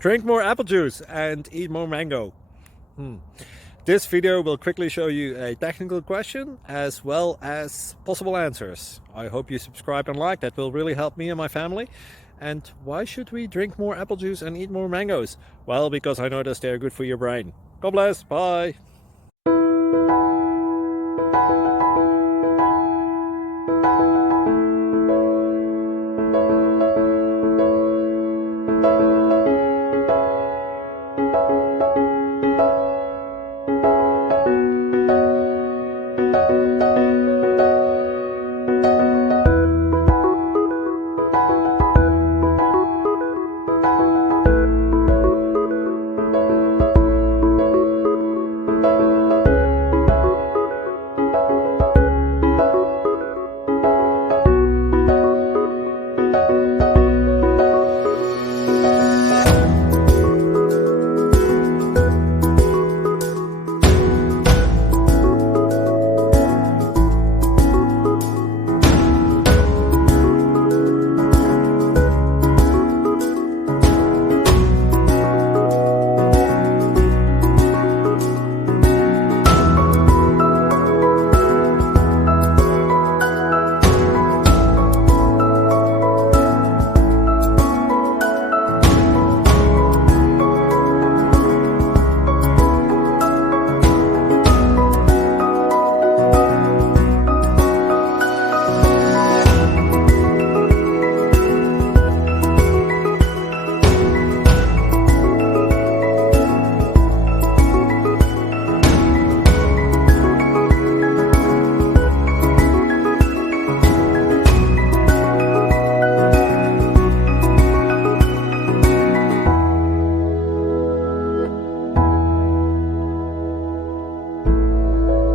Drink more apple juice and eat more mango. This video will quickly show you a technical question as well as possible answers. I hope you subscribe and like, that will really help me and my family. And why should we drink more apple juice and eat more mangoes? Well, because I noticed they're good for your brain. God bless, bye!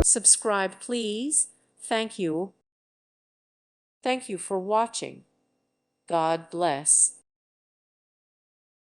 Subscribe, please. Thank you. Thank you for watching. God bless.